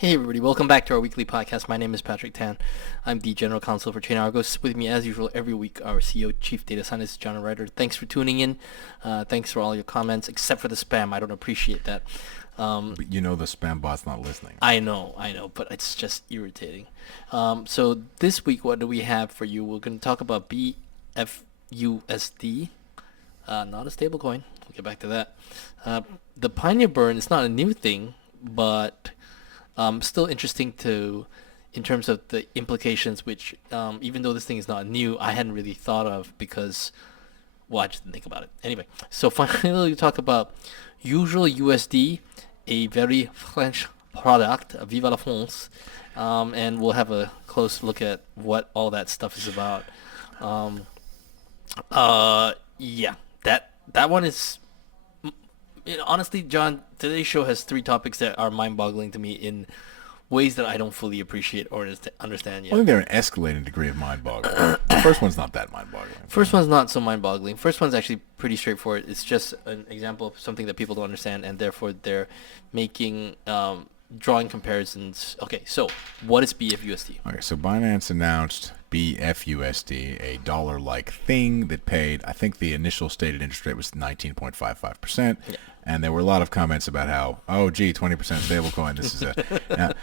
Hey everybody, welcome back to our weekly podcast. My name is Patrick Tan. I'm the General Counsel for ChainArgos. With me as usual every week, our CEO, Chief Data Scientist, Jonathan Reiter. Thanks for tuning in. Thanks for all your comments, except for the spam. I don't appreciate that. But you know the spam bot's not listening. I know, but it's just irritating. So this week, what do we have for you? We're going to talk about BFUSD, not a stablecoin. We'll get back to that. The Pioneer burn is not a new thing, but still interesting in terms of the implications, which even though this thing is not new, I hadn't really thought of because, well, I just didn't think about it. Anyway, so finally we talk about usual USD, a very French product, Viva la France, and we'll have a close look at what all that stuff is about. Yeah, that one is. Honestly, John, today's show has three topics that are mind-boggling to me in ways that I don't fully appreciate or understand yet. I think they're an escalating degree of mind-boggling. The first one's not that mind-boggling. First one's not so mind-boggling. First one's actually pretty straightforward. It's just an example of something that people don't understand, and therefore they're making drawing comparisons. Okay, so what is BFUSD? Okay, so Binance announced BFUSD, a dollar-like thing that paid, I think the initial stated interest rate was 19.55%. Yeah. And there were a lot of comments about how, 20% stablecoin, this is a...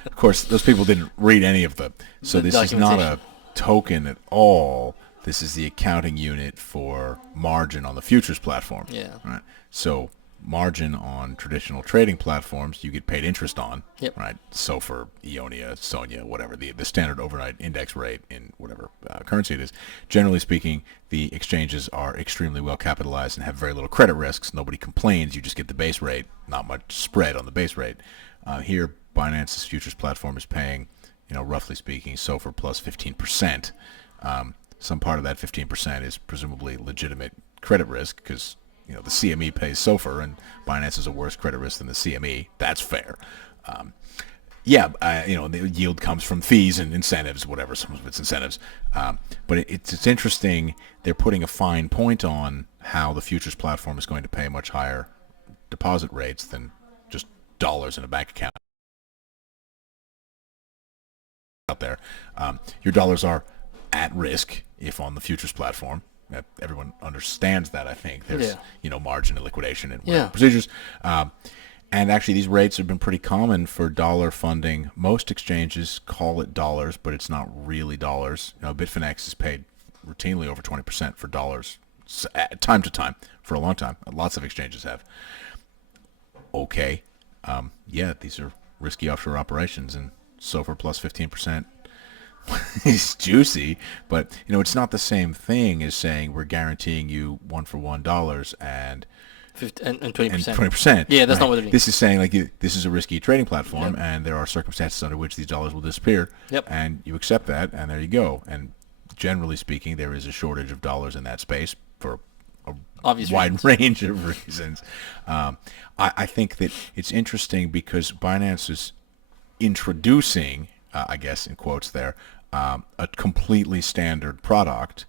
of course, those people didn't read any of so this is not a token at all. This is the accounting unit for margin on the futures platform. Yeah. Right. So margin on traditional trading platforms, you get paid interest on. Yep. Right. SOFR, Ionia, Sonia, whatever, the standard overnight index rate in whatever currency it is. Generally speaking, the exchanges are extremely well capitalized and have very little credit risks. Nobody complains. You just get the base rate, not much spread on the base rate. Here, Binance's futures platform is paying, roughly speaking, SOFR plus 15%. Some part of that 15% is presumably legitimate credit risk because the CME pays SOFR and Binance is a worse credit risk than the CME. That's fair. The yield comes from fees and incentives, whatever, some of it's incentives. But it's interesting. They're putting a fine point on how the futures platform is going to pay much higher deposit rates than just dollars in a bank account out there. Your dollars are at risk if on the futures platform. Everyone understands that. I think there's margin and liquidation and procedures. And actually, these rates have been pretty common for dollar funding. Most exchanges call it dollars, but it's not really dollars. Bitfinex is paid routinely over 20% for dollars, time to time, for a long time. Lots of exchanges have. Okay, these are risky offshore operations, and SOFR plus 15%. It's juicy, but it's not the same thing as saying we're guaranteeing you $1 and 20%. Yeah, that's not what they're doing. This is saying this is a risky trading platform, and there are circumstances under which these dollars will disappear. Yep. And you accept that, and there you go. And generally speaking, there is a shortage of dollars in that space for a wide range of reasons. I think that it's interesting because Binance is introducing, I guess in quotes there, a completely standard product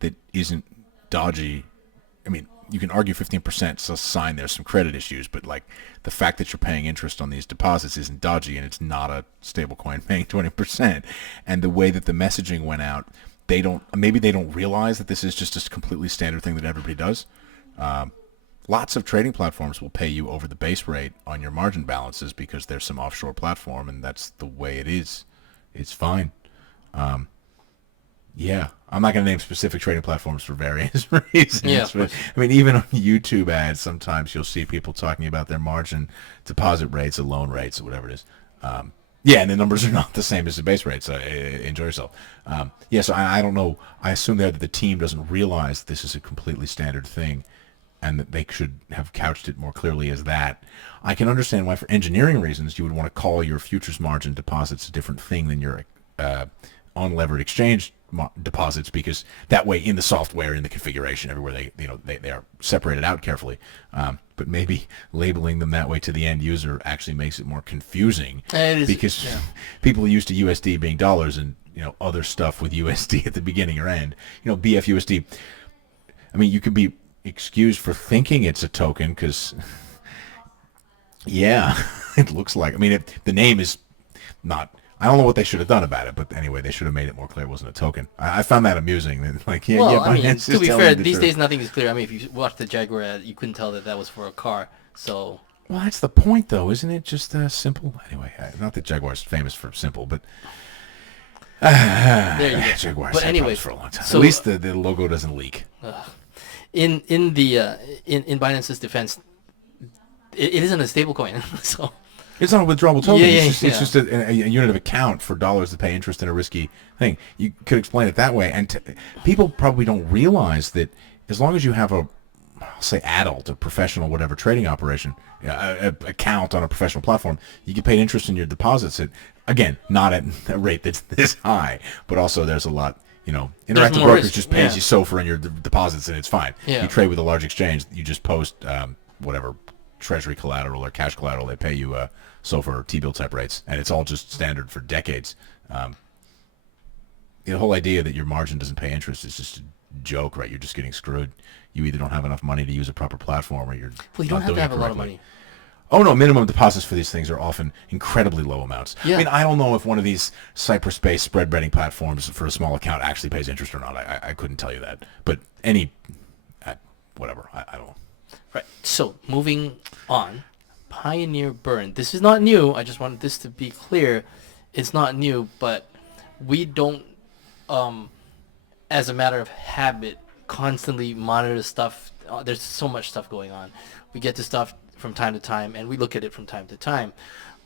that isn't dodgy. I mean, you can argue 15% is a sign there's some credit issues, but the fact that you're paying interest on these deposits isn't dodgy, and it's not a stablecoin paying 20%. And the way that the messaging went out, maybe they don't realize that this is just a completely standard thing that everybody does. Lots of trading platforms will pay you over the base rate on your margin balances because there's some offshore platform, and that's the way it is. It's fine. I'm not going to name specific trading platforms for various reasons. Yeah, but, I mean, even on YouTube ads, sometimes you'll see people talking about their margin deposit rates or loan rates or whatever it is. And the numbers are not the same as the base rate, so enjoy yourself. So I don't know. I assume there that the team doesn't realize this is a completely standard thing and that they should have couched it more clearly as that. I can understand why, for engineering reasons, you would want to call your futures margin deposits a different thing than your unlevered exchange deposits, because that way in the software, in the configuration, everywhere they are separated out carefully. But maybe labeling them that way to the end user actually makes it more confusing, because people are used to USD being dollars and other stuff with USD at the beginning or end. BFUSD. I mean, you could be excused for thinking it's a token because it looks like. I mean, the name is not. I don't know what they should have done about it, but anyway, they should have made it more clear it wasn't a token. I found that amusing. Like, yeah, Well, yeah, I mean, Binance to is be telling fair, you the these truth. days nothing is clear. I mean, if you watch the Jaguar ad, you couldn't tell that that was for a car. So Well, that's the point, though, isn't it? Just simple. Anyway, not that Jaguar's famous for simple, but there you go. Jaguar's But had anyway, problems for a long time. so At least the logo doesn't leak. in Binance's defense, it isn't a stablecoin. So It's not a withdrawable token. Yeah, it's yeah. just a unit of account for dollars to pay interest in a risky thing. You could explain it that way. And people probably don't realize that as long as you have a, say, adult, a professional, whatever, trading operation, account on a professional platform, you get paid interest in your deposits. Again, not at a rate that's this high, but also there's a lot, Interactive more Brokers risk, just pays yeah. you SOFR on your deposits and it's fine. Yeah. You trade with a large exchange, you just post whatever treasury collateral or cash collateral, they pay you SOFR or T-bill type rates, and it's all just standard for decades. The whole idea that your margin doesn't pay interest is just a joke, right? You're just getting screwed. You either don't have enough money to use a proper platform, or you're well, you don't not have to doing have it a lot of correctly. money. Oh no, minimum deposits for these things are often incredibly low amounts. Yeah. I mean, I don't know if one of these Cyprus-based spread betting platforms for a small account actually pays interest or not. I couldn't tell you that. But whatever, I don't know. Right. So moving on, Pioneer Burn. This is not new. I just wanted this to be clear. It's not new, but we don't, as a matter of habit, constantly monitor stuff. There's so much stuff going on. We get to stuff from time to time, and we look at it from time to time.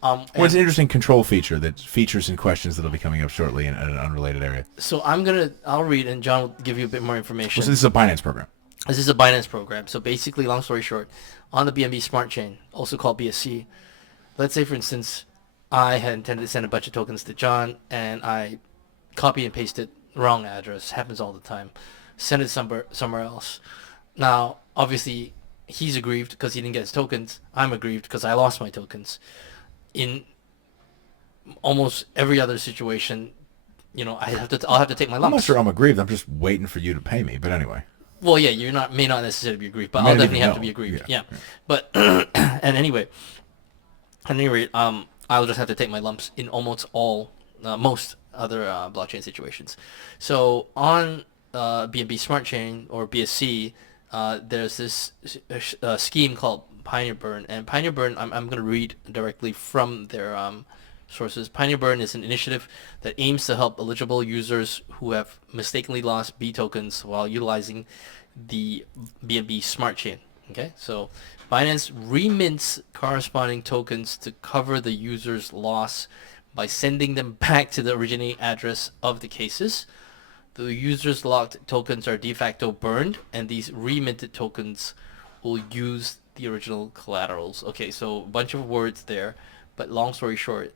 Well, it's an interesting control feature that features in questions that'll be coming up shortly in an unrelated area. So I'll read, and John will give you a bit more information. So this is a Binance program. This is a Binance program. So basically, long story short, on the BNB Smart Chain, also called BSC, let's say, for instance, I had intended to send a bunch of tokens to John, and I copy and pasted wrong address. Happens all the time. Send it somewhere else. Now, obviously, he's aggrieved because he didn't get his tokens. I'm aggrieved because I lost my tokens. In almost every other situation, I'll have to take my lumps. I'm not sure I'm aggrieved. I'm just waiting for you to pay me. But anyway. Well, yeah, may not necessarily be aggrieved, but You may I'll not definitely even have to know. be aggrieved. Yeah. Yeah. But and anyway, at any rate, I'll just have to take my lumps in almost all most other blockchain situations. So on BNB Smart Chain or BSC, there's this scheme called Pioneer Burn, and Pioneer Burn, I'm going to read directly from their sources. Pioneer Burn is an initiative that aims to help eligible users who have mistakenly lost B tokens while utilizing the BNB Smart Chain. Okay, so Binance remints corresponding tokens to cover the user's loss by sending them back to the originating address of the cases. The user's locked tokens are de facto burned, and these reminted tokens will use the original collaterals. Okay, so a bunch of words there, but long story short,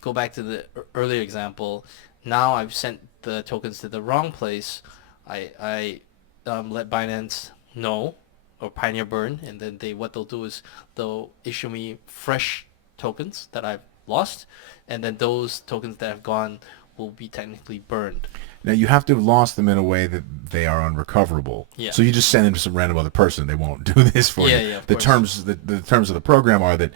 go back to the earlier example, now I've sent the tokens to the wrong place. I let Binance know, or Pioneer Burn, and then what they'll do is they'll issue me fresh tokens that I've lost, and then those tokens that have gone will be technically burned. Now, you have to have lost them in a way that they are unrecoverable. Yeah. So you just send them to some random other person. They won't do this for you. Yeah, of the course. terms of the program are that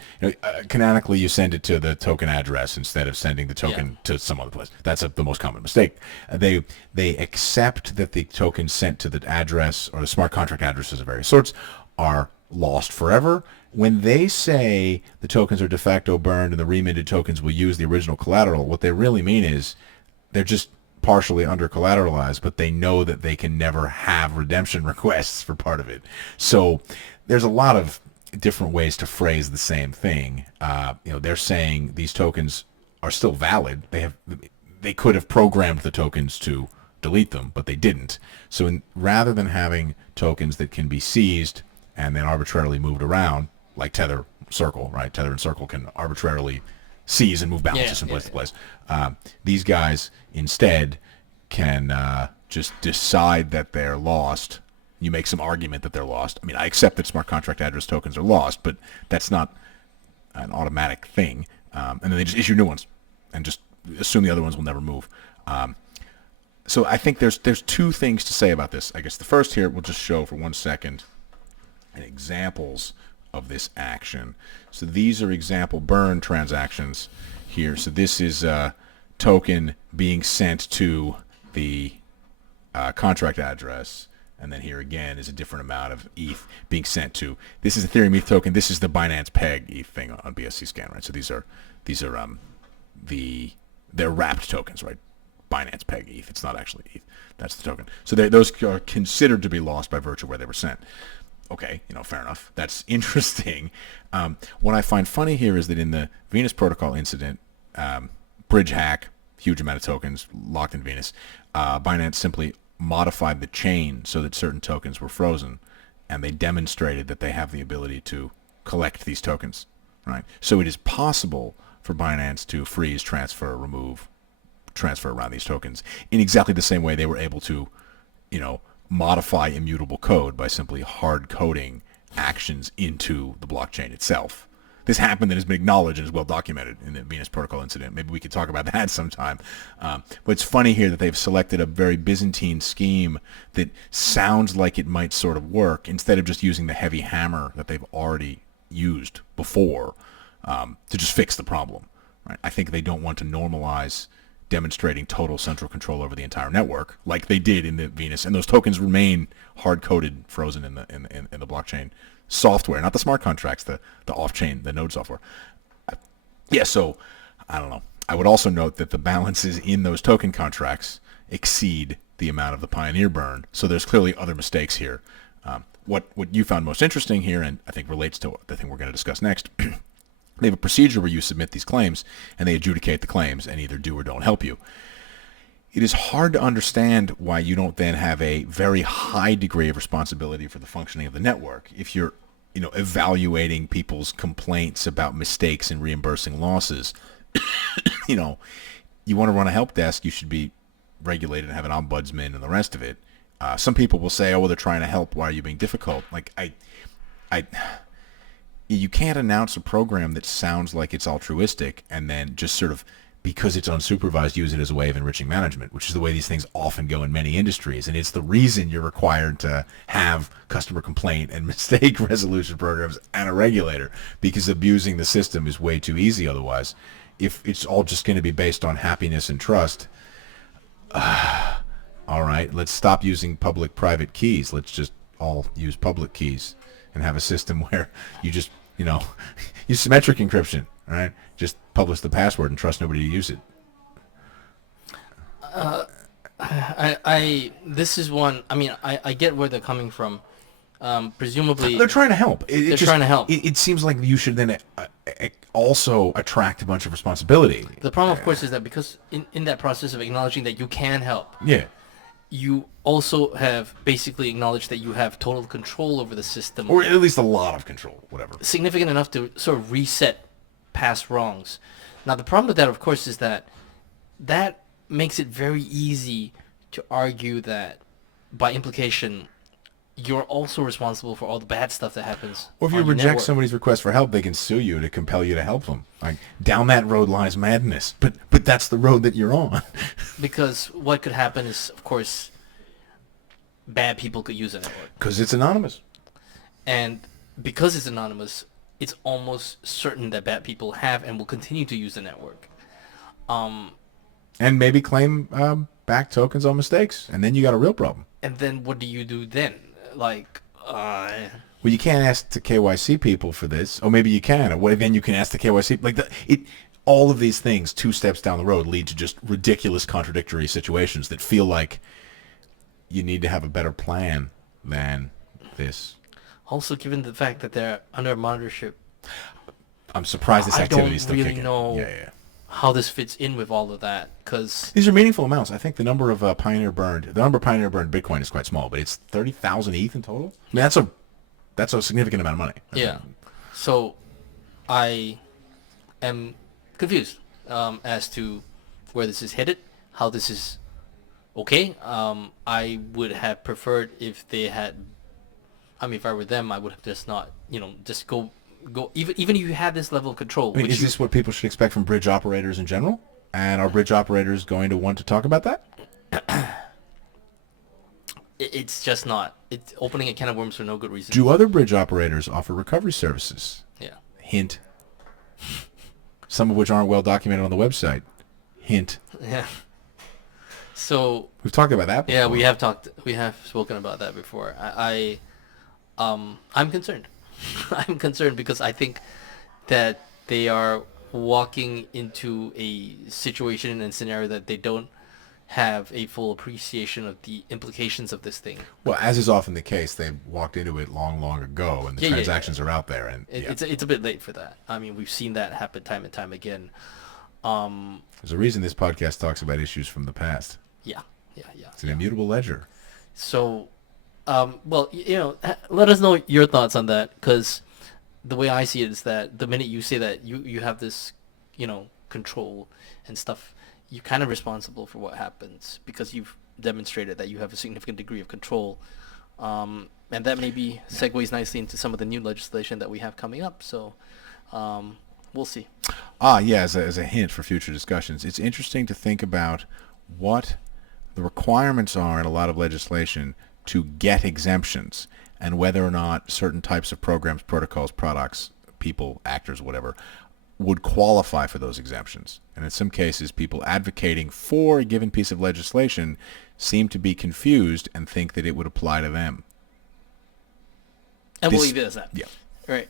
canonically you send it to the token address instead of sending the token to some other place. That's the most common mistake. They accept that the tokens sent to the address or the smart contract addresses of various sorts are lost forever. When they say the tokens are de facto burned and the reminted tokens will use the original collateral, what they really mean is they're just partially under collateralized, but they know that they can never have redemption requests for part of it. So there's a lot of different ways to phrase the same thing. They're saying these tokens are still valid. They could have programmed the tokens to delete them, but they didn't. So rather than having tokens that can be seized and then arbitrarily moved around, like Tether Circle, right? Tether and Circle can arbitrarily seize and move balances from place to place. These guys instead can just decide that they're lost. You make some argument that they're lost. I mean, I accept that smart contract address tokens are lost, but that's not an automatic thing. And then they just issue new ones and just assume the other ones will never move. So I think there's two things to say about this. I guess the first here, we'll just show for 1 second examples of this action. So these are example burn transactions here. So this is a token being sent to the contract address, and then here again is a different amount of ETH being sent to. This is Ethereum ETH token. This is the Binance Peg ETH thing on BSC scan, right? So these are they're wrapped tokens, right? Binance Peg ETH. It's not actually ETH. That's the token. So those are considered to be lost by virtue of where they were sent. Okay, fair enough. That's interesting. What I find funny here is that in the Venus Protocol incident, bridge hack, huge amount of tokens locked in Venus, Binance simply modified the chain so that certain tokens were frozen, and they demonstrated that they have the ability to collect these tokens, right? So it is possible for Binance to freeze, transfer, remove, transfer around these tokens in exactly the same way they were able to, modify immutable code by simply hard coding actions into the blockchain itself. This happened and has been acknowledged and is well documented in the Venus Protocol incident. Maybe we could talk about that sometime. But it's funny here that they've selected a very Byzantine scheme that sounds like it might sort of work instead of just using the heavy hammer that they've already used before to just fix the problem. Right? I think they don't want to normalize demonstrating total central control over the entire network like they did in the Venus, and those tokens remain hard-coded, frozen in the blockchain software, not the smart contracts, the off-chain, the node software. Yeah, so I don't know. I would also note that the balances in those token contracts exceed the amount of the Pioneer burn, so there's clearly other mistakes here. What you found most interesting here, and I think relates to the thing we're going to discuss next, they have a procedure where you submit these claims, and they adjudicate the claims and either do or don't help you. It is hard to understand why you don't then have a very high degree of responsibility for the functioning of the network if you're evaluating people's complaints about mistakes and reimbursing losses. You want to run a help desk, you should be regulated and have an ombudsman and the rest of it. Some people will say, oh, well, they're trying to help. Why are you being difficult? You can't announce a program that sounds like it's altruistic and then just sort of, because it's unsupervised, use it as a way of enriching management, which is the way these things often go in many industries. And it's the reason you're required to have customer complaint and mistake resolution programs and a regulator, because abusing the system is way too easy otherwise. If it's all just going to be based on happiness and trust, all right, let's stop using public-private keys. Let's just all use public keys and have a system where you just, use symmetric encryption, right? Just publish the password and trust nobody to use it. This is one. I mean, I get where they're coming from. Presumably, they're trying to help. They're trying to help. It seems like you should then also attract a bunch of responsibility. The problem, of course, is that because in that process of acknowledging that you can help, yeah, you also have basically acknowledged that you have total control over the system, or at least a lot of control, whatever, significant enough to sort of reset past wrongs. Now, the problem with that, of course, is that makes it very easy to argue that, by implication, you're also responsible for all the bad stuff that happens. Or if you reject somebody's request for help, they can sue you to compel you to help them. Like, down that road lies madness. But that's the road that you're on. Because what could happen is, of course, bad people could use the network. Because it's anonymous. And because it's anonymous, it's almost certain that bad people have and will continue to use the network. And maybe claim back tokens on mistakes. And then you got a real problem. And then what do you do then? Well, you can't ask the KYC people for this. Or maybe you can. Or then you can ask the KYC. All of these things, 2 steps down the road, lead to just ridiculous contradictory situations that feel like you need to have a better plan than this. Also, given the fact that they're under monitorship, I'm surprised this activity is still kicking. I don't really know how this fits in with all of that, because these are meaningful amounts. I think the number of Pioneer burned Bitcoin is quite small, but it's 30,000 ETH in total. I mean, that's a significant amount of money. Yeah. So I am confused as to where this is headed, how this is okay. I would have preferred if they had. I mean, if I were them, I would have just not, just go. Even if you have this level of control. I mean, is this what people should expect from bridge operators in general? And are bridge operators going to want to talk about that? it's just not. It's opening a can of worms for no good reason. Do other bridge operators offer recovery services? Yeah. Hint. Some of which aren't well documented on the website. Hint. Yeah. So We've talked about that before. yeah, we have spoken about that before. I'm concerned. I'm concerned because I think that they are walking into a situation and scenario that they don't have a full appreciation of the implications of this thing. Well, as is often the case, they walked into it long ago, and the transactions are out there. And it's a bit late for that. I mean, we've seen that happen time and time again. There's a reason this podcast talks about issues from the past. Yeah. It's an immutable ledger. So, well, let us know your thoughts on that, because the way I see it is that the minute you say that you have this, control and stuff, you're kind of responsible for what happens because you've demonstrated that you have a significant degree of control. And that maybe segues nicely into some of the new legislation that we have coming up. So, we'll see. As a hint for future discussions, it's interesting to think about what the requirements are in a lot of legislation to get exemptions, and whether or not certain types of programs, protocols, products, people, actors, whatever, would qualify for those exemptions. And in some cases, people advocating for a given piece of legislation seem to be confused and think that it would apply to them. And believe it as that. Yeah. All right.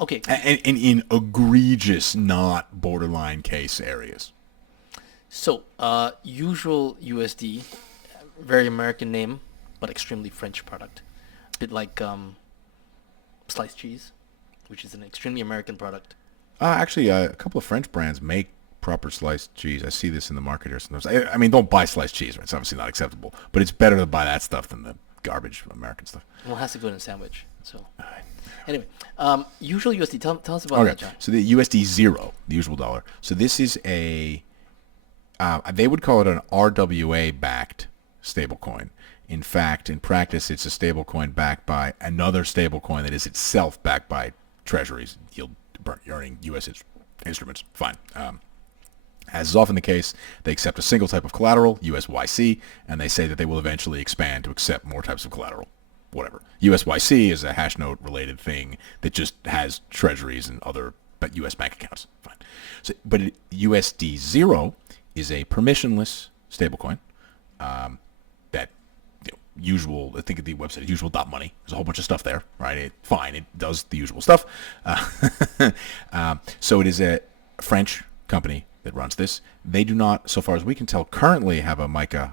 Okay. And in egregious, not borderline case areas. So, usual USD, very American name, but extremely French product. A bit like sliced cheese, which is an extremely American product. Actually, a couple of French brands make proper sliced cheese. I see this in the market here sometimes. I mean, don't buy sliced cheese. Right? It's obviously not acceptable, but it's better to buy that stuff than the garbage American stuff. Well, it has to go in a sandwich. So, anyway, usual USD. Tell us about that, John. So the USD 0, the usual dollar. So this is they would call it an RWA-backed stablecoin. In fact, in practice, it's a stablecoin backed by another stablecoin that is itself backed by treasuries, earning U.S. instruments. Fine. As is often the case, they accept a single type of collateral, USYC, and they say that they will eventually expand to accept more types of collateral. Whatever. USYC is a hash note related thing that just has treasuries and other U.S. bank accounts. Fine. So, but USD 0 is a permissionless stablecoin that usual. I think at the website is usual.money. There's a whole bunch of stuff there, right? It does the usual stuff. So it is a French company that runs this. They do not, so far as we can tell, currently have a MiCA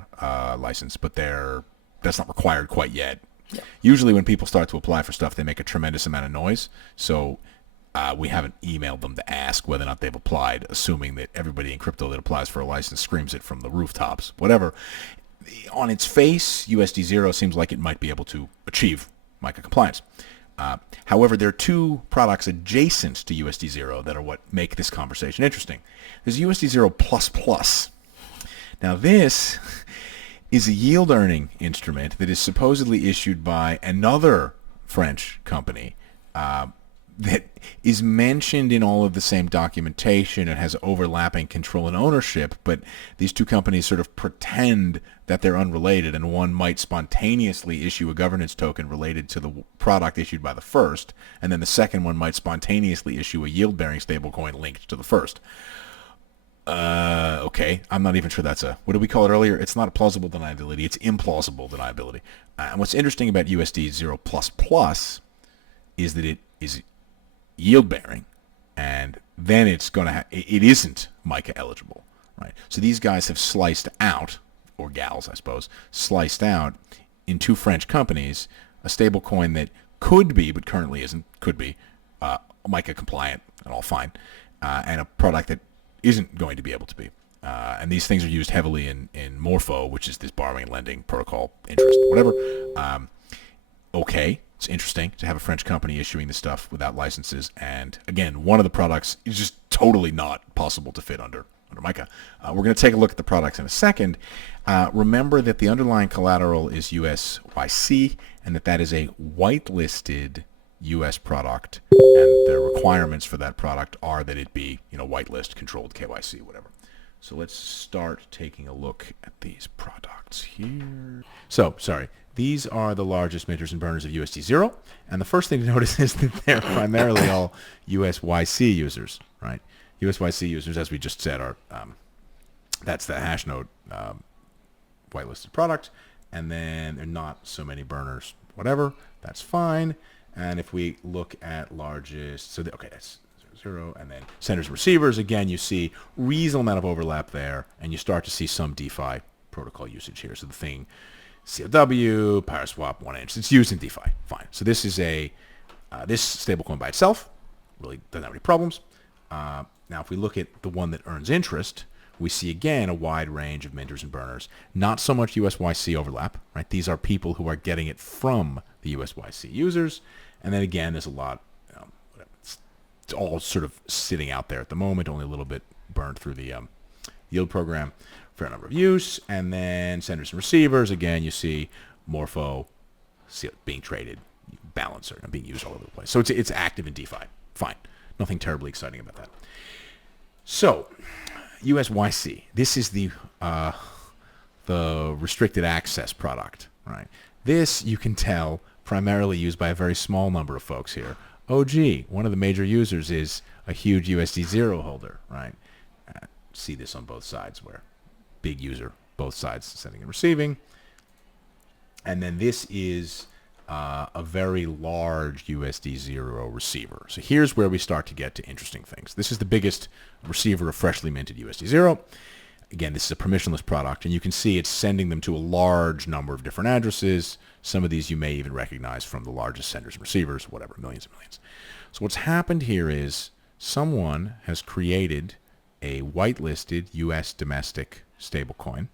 license, but that's not required quite yet. Yeah. Usually when people start to apply for stuff, they make a tremendous amount of noise. So we haven't emailed them to ask whether or not they've applied, assuming that everybody in crypto that applies for a license screams it from the rooftops, whatever. On its face, USD 0 seems like it might be able to achieve MiCA compliance. However, there are two products adjacent to USD 0 that are what make this conversation interesting. There's USD 0++. Now this is a yield-earning instrument that is supposedly issued by another French company that is mentioned in all of the same documentation and has overlapping control and ownership, but these two companies sort of pretend that they're unrelated, and one might spontaneously issue a governance token related to the product issued by the first, and then the second one might spontaneously issue a yield-bearing stablecoin linked to the first. Okay, I'm not even sure that's what did we call it earlier? It's not a plausible deniability, it's implausible deniability. And what's interesting about USD 0++ is that it is yield-bearing, and then it isn't MiCA eligible, right? So these guys have sliced out, or gals, I suppose, sliced out in two French companies a stablecoin that could be, but currently isn't, could be MiCA compliant and all fine, and a product that isn't going to be able to be. And these things are used heavily in Morpho, which is this borrowing and lending protocol, interest, whatever. Okay, it's interesting to have a French company issuing this stuff without licenses. And again, one of the products is just totally not possible to fit under MiCA. We're going to take a look at the products in a second. Remember that the underlying collateral is USYC, and that is a whitelisted U.S. product, and the requirements for that product are that it be, whitelist, controlled, KYC, whatever. So let's start taking a look at these products here. So, sorry. These are the largest minters and burners of USD 0. And the first thing to notice is that they're primarily all USYC users, right? USYC users, as we just said, are that's the hash node whitelisted product. And then there are not so many burners, whatever. That's fine. And if we look at largest, so okay, that's 0, and then senders and receivers, again, you see reasonable amount of overlap there, and you start to see some DeFi protocol usage here. So the thing, COW, PowerSwap, 1inch, it's used in DeFi. Fine. So this is this stablecoin by itself really doesn't have any problems. Now, if we look at the one that earns interest, we see again a wide range of minters and burners. Not so much USYC overlap, right? These are people who are getting it from the USYC users, and then again, there's a lot. It's all sort of sitting out there at the moment, only a little bit burned through the yield program, fair number of use, and then senders and receivers. Again, you see Morpho being traded, Balancer, and being used all over the place. So it's active in DeFi. Fine, nothing terribly exciting about that. So USYC, this is the restricted access product, right? This you can tell primarily used by a very small number of folks here. OG, one of the major users, is a huge USD 0 holder, right? See this on both sides, where big user, both sides sending and receiving. And then this is a very large USD 0 receiver. So here's where we start to get to interesting things. This is the biggest receiver of freshly minted USD 0. Again, this is a permissionless product, and you can see it's sending them to a large number of different addresses. Some of these you may even recognize from the largest senders and receivers, whatever, millions and millions. So what's happened here is someone has created a whitelisted U.S. domestic stablecoin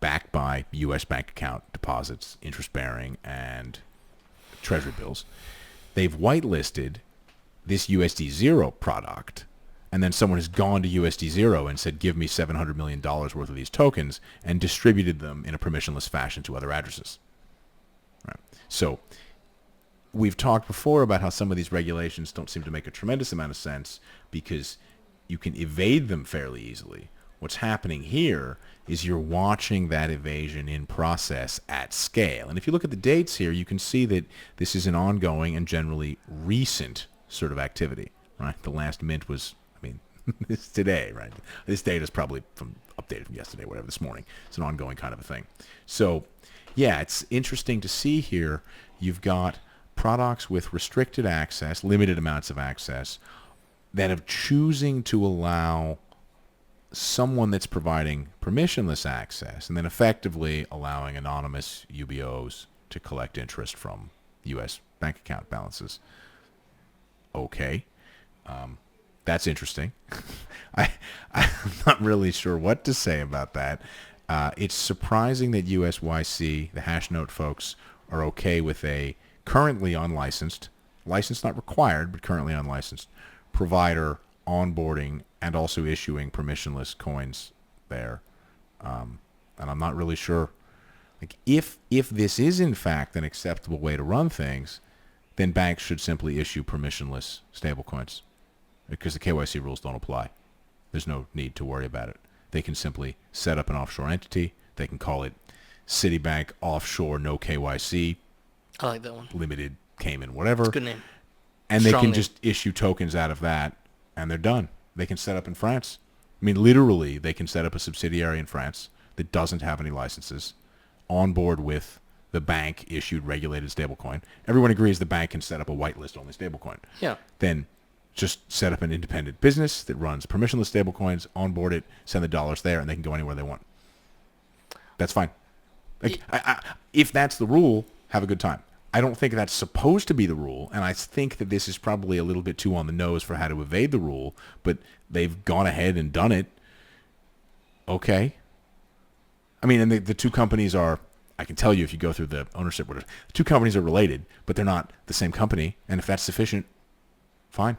backed by U.S. bank account deposits, interest-bearing, and treasury bills. They've whitelisted this USD 0 product, and then someone has gone to USD 0 and said, give me $700 million worth of these tokens, and distributed them in a permissionless fashion to other addresses. Right. So we've talked before about how some of these regulations don't seem to make a tremendous amount of sense because you can evade them fairly easily. What's happening here is you're watching that evasion in process at scale. And if you look at the dates here, you can see that this is an ongoing and generally recent sort of activity. Right. The last mint was, it's today, right? This data is probably updated from yesterday, whatever, this morning. It's an ongoing kind of a thing. So, yeah, it's interesting to see here. You've got products with restricted access, limited amounts of access, that are choosing to allow someone that's providing permissionless access and then effectively allowing anonymous UBOs to collect interest from U.S. bank account balances. Okay. That's interesting. I'm not really sure what to say about that. It's surprising that USYC, the hash note folks, are okay with a currently unlicensed, licensed not required, but currently unlicensed, provider onboarding and also issuing permissionless coins there. And I'm not really sure. Like, if this is in fact an acceptable way to run things, then banks should simply issue permissionless stablecoins, because the KYC rules don't apply. There's no need to worry about it. They can simply set up an offshore entity. They can call it Citibank Offshore No KYC. I like that one. Limited Cayman, whatever. It's a good name. And Strong they can name. just issue tokens out of that, and they're done. They can set up in France. Literally, they can set up a subsidiary in France that doesn't have any licenses, on board with the bank-issued regulated stablecoin. Everyone agrees the bank can set up a whitelist-only stablecoin. Yeah. Then just set up an independent business that runs permissionless stablecoins, onboard it, send the dollars there, and they can go anywhere they want. That's fine. Like, if that's the rule, have a good time. I don't think that's supposed to be the rule, and I think that this is probably a little bit too on the nose for how to evade the rule, but they've gone ahead and done it. Okay. And the two companies are, I can tell you if you go through the ownership, the two companies are related, but they're not the same company, and if that's sufficient, fine.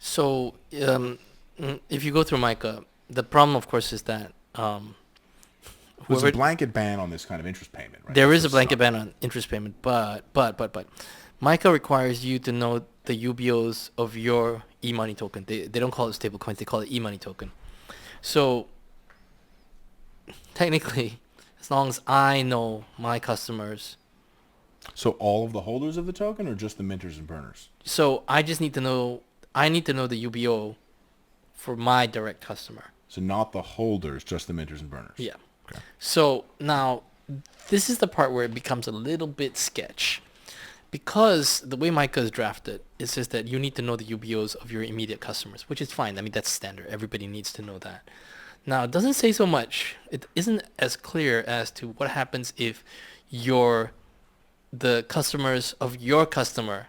So if you go through MiCA, the problem, of course, is that there's a blanket ban on this kind of interest payment, right? There is a blanket ban on interest payment, but MiCA requires you to know the UBOs of your e-money token. They don't call it stablecoins, they call it e-money token. So technically, as long as I know my customers, So all of the holders of the token, or just the minters and burners? so I just need to know. I need to know the UBO for my direct customer. So not the holders, just the minters and burners. Yeah. Okay. So now, this is the part where it becomes a little bit sketch. Because the way Micah is drafted, it says that you need to know the UBOs of your immediate customers, which is fine. I mean, that's standard. Everybody needs to know that. Now, it doesn't say so much. It isn't as clear as to what happens if the customers of your customer,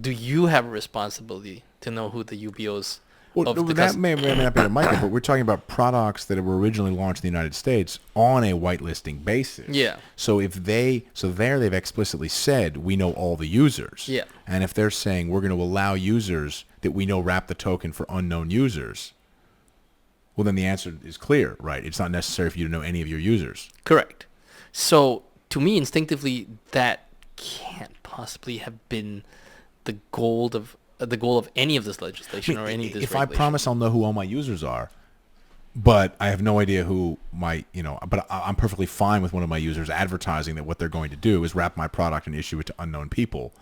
do you have a responsibility to know who the UBOs Well, of the that may not be the Micah, but we're talking about products that were originally launched in the United States on a whitelisting basis. Yeah. So they've explicitly said we know all the users. Yeah. And if they're saying we're going to allow users that we know wrap the token for unknown users, well, then the answer is clear, right? It's not necessary for you to know any of your users. Correct. So to me, instinctively, that can't possibly have been the goal of any of this legislation or any of this If regulation. I promise I'll know who all my users are, but I have no idea who but I'm perfectly fine with one of my users advertising that what they're going to do is wrap my product and issue it to unknown people.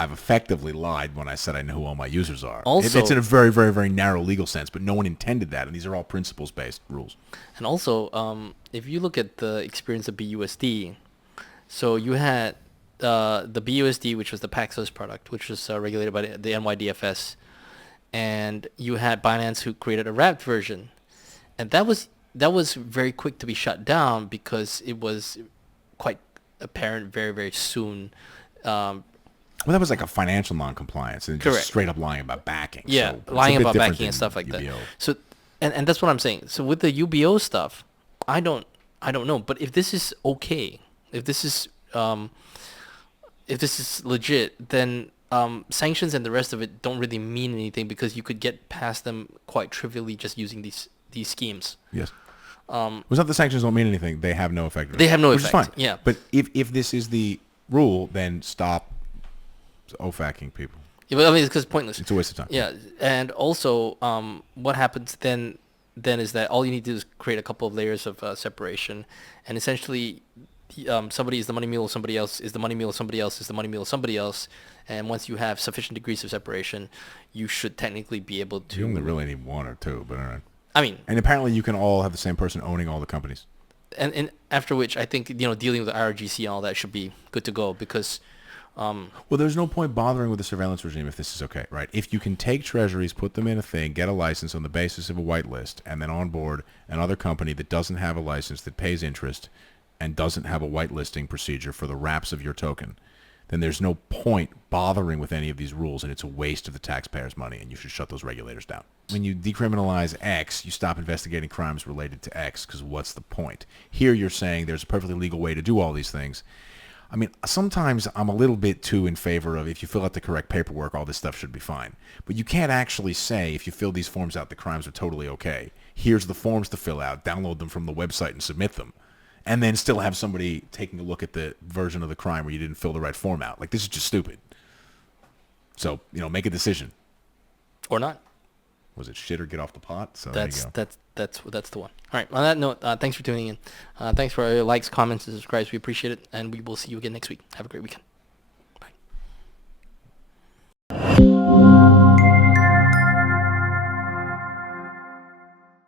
I've effectively lied when I said I know who all my users are. Also, it's in a very, very, very narrow legal sense, but no one intended that, and these are all principles-based rules. And also, if you look at the experience of BUSD, so you had the BUSD, which was the Paxos product, which was regulated by the NYDFS, and you had Binance, who created a wrapped version, and that was very quick to be shut down because it was quite apparent very, very soon. Well, that was like a financial non-compliance and Correct. just straight up lying about backing. Yeah, So it's a lying bit about different backing and than stuff like that. UBO. So, and that's what I'm saying. So with the UBO stuff, I don't know. But if this is okay, if this is legit, then sanctions and the rest of it don't really mean anything because you could get past them quite trivially just using these schemes. Yes. Was not the sanctions don't mean anything. They have no effect. They have no which effect. Is fine. Yeah. But if this is the rule, then stop OFACing people. Yeah, but I mean, it's because it's pointless. It's a waste of time. Yeah, and also, what happens then is that all you need to do is create a couple of layers of separation, and essentially, somebody is the money mule, somebody else is the money mule, somebody else is the money mule, somebody else, and once you have sufficient degrees of separation, you should technically be able to. You only really need one or two, but all right. I mean, and apparently you can all have the same person owning all the companies. And after which, I think dealing with the IRGC and all that should be good to go because. Well, there's no point bothering with the surveillance regime if this is okay, right? If you can take treasuries, put them in a thing, get a license on the basis of a whitelist, and then onboard another company that doesn't have a license, that pays interest, and doesn't have a whitelisting procedure for the wraps of your token, then there's no point bothering with any of these rules, and it's a waste of the taxpayers' money, and you should shut those regulators down. When you decriminalize X, you stop investigating crimes related to X, because what's the point? Here you're saying there's a perfectly legal way to do all these things. I mean, sometimes I'm a little bit too in favor of if you fill out the correct paperwork, all this stuff should be fine. But you can't actually say if you fill these forms out, the crimes are totally okay. Here's the forms to fill out, download them from the website and submit them. And then still have somebody taking a look at the version of the crime where you didn't fill the right form out. Like, this is just stupid. So, make a decision. Or not. Was it shit or get off the pot? So That's there you go. that's the one. All right. On that note, thanks for tuning in. Thanks for your likes, comments, and subscribes. We appreciate it, and we will see you again next week. Have a great weekend.